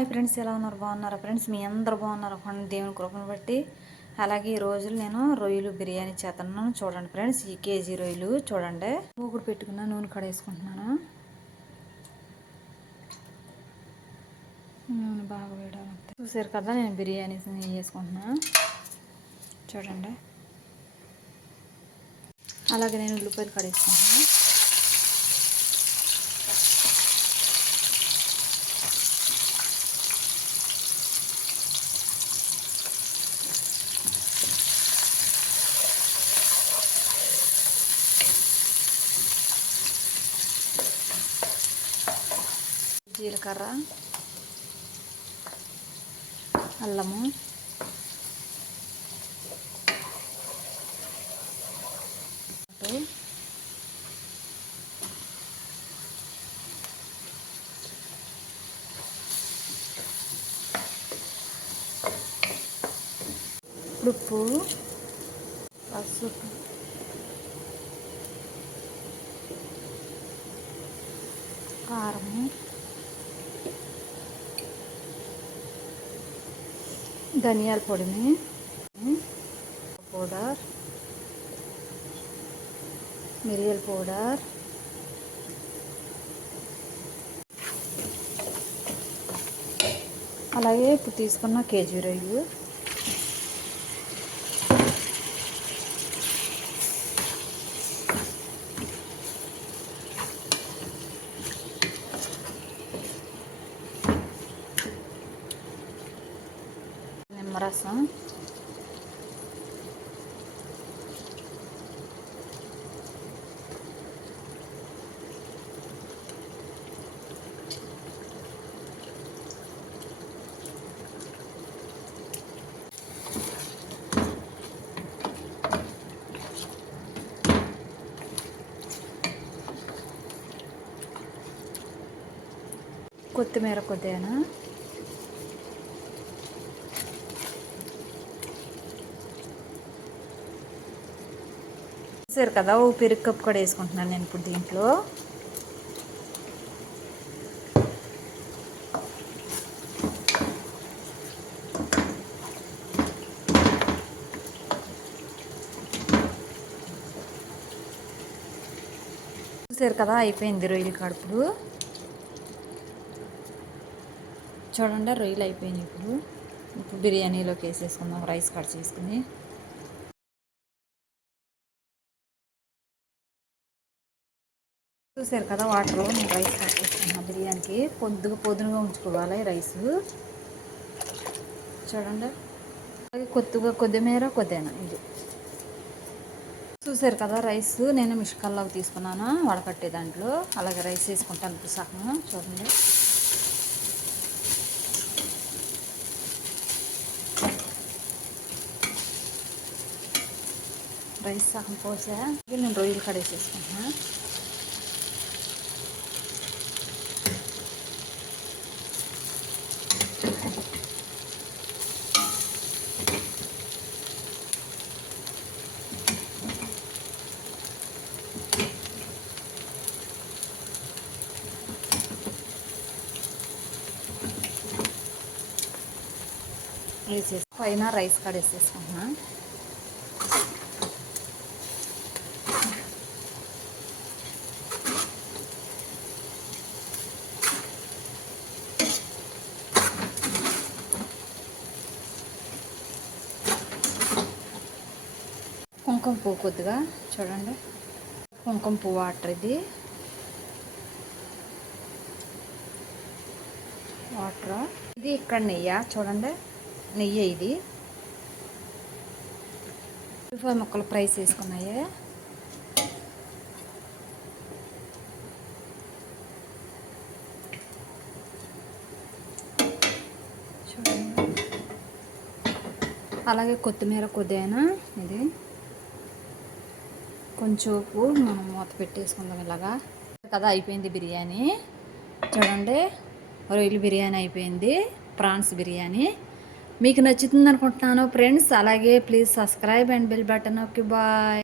Hi friends, ఎలా ఉన్నారు? బాగున్నారా ఫ్రెండ్స్? మీ అందరు బాగున్నారు దేవుని కృపను బట్టి. అలాగే ఈ రోజులు నేను రొయ్యలు బిర్యానీ చేస్తున్నాను. చూడండి ఫ్రెండ్స్, ఈ కేజీ రొయ్యలు చూడండి. మూగుడు పెట్టుకున్న నూనె కడేసుకుంటున్నాను. నూనె బాగా వేడాలంటే చూసారు కదా, నేను బిర్యానీ వేసుకుంటున్నాను చూడండి. అలాగే నేను ఉల్లిపాయలు కడేసుకుంటున్నాను. జీలకర్ర, అల్లము, ఉప్పు, పసుపు, కారం, ధనియాల పొడిని, పౌడర్, మిరియాల పౌడర్, అలాగే ఇప్పుడు తీసుకున్న కేజీ రొయ్యలు, నిమ్మరసం, కొత్తిమీర కొద్దిగా, చూసారు కదా, ఓ పెరుగు కప్పు కూడా వేసుకుంటున్నాను నేను ఇప్పుడు దీంట్లో. చూసారు కదా, అయిపోయింది రొయ్యలు కడుపులు. చూడండి, రొయ్యలు అయిపోయినాయి. ఇప్పుడు బిర్యానీలోకి వేసేసుకుందాం రైస్ కట్ చేసుకుని. చూసారు కదా, వాటర్లో నేను రైస్ కట్ చేసుకున్నాను. బిర్యానీకి పొద్దుగా ఉంచుకోవాలి రైస్. చూడండి, అలాగే కొద్దిమేర కొద్దిగా ఇది. చూసారు కదా, రైస్ నేను మిషకల్లోకి తీసుకున్నాను వడకట్టే దాంట్లో. అలాగే రైస్ వేసుకుంటాను ఇప్పుడు సగం. చూడండి, రైస్ సగం పోసా. నేను రొయ్యలు కడేసేసుకుంటున్నా. వేసేసి పైన రైస్ కడేసేసుకుంటున్నా. కుంకుమ పువ్వు కొద్దిగా చూడండి, కుంకుమ పువ్వు వాటర్ ఇది. వాటర్ ఇది. ఇక్కడ నెయ్యి చూడండి, నెయ్యి ఇది. ఉల్లిపాయ ముక్కలు ఫ్రై చేసుకున్నాయి. చూడండి, అలాగే కొత్తిమీర కొద్దిగా ఇది. కొంచెం ఉప్పు. మనం మూత పెట్టేసుకుందాం ఇలాగా. కదా, అయిపోయింది బిర్యానీ. చూడండి, రొయ్యలు బిర్యానీ అయిపోయింది. ప్రాన్స్ బిర్యానీ మీకు నచ్చుతుంది అనుకుంటున్నాను ఫ్రెండ్స్. అలాగే please subscribe and bell button. Okay, bye.